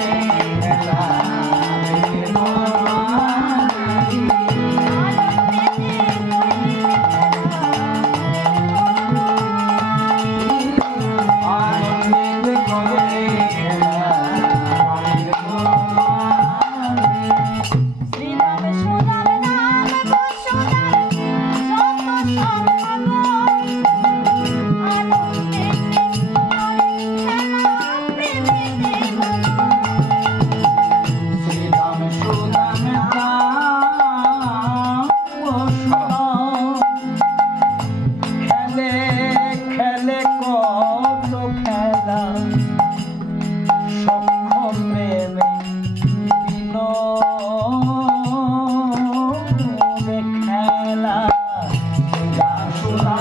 রে 天涯出。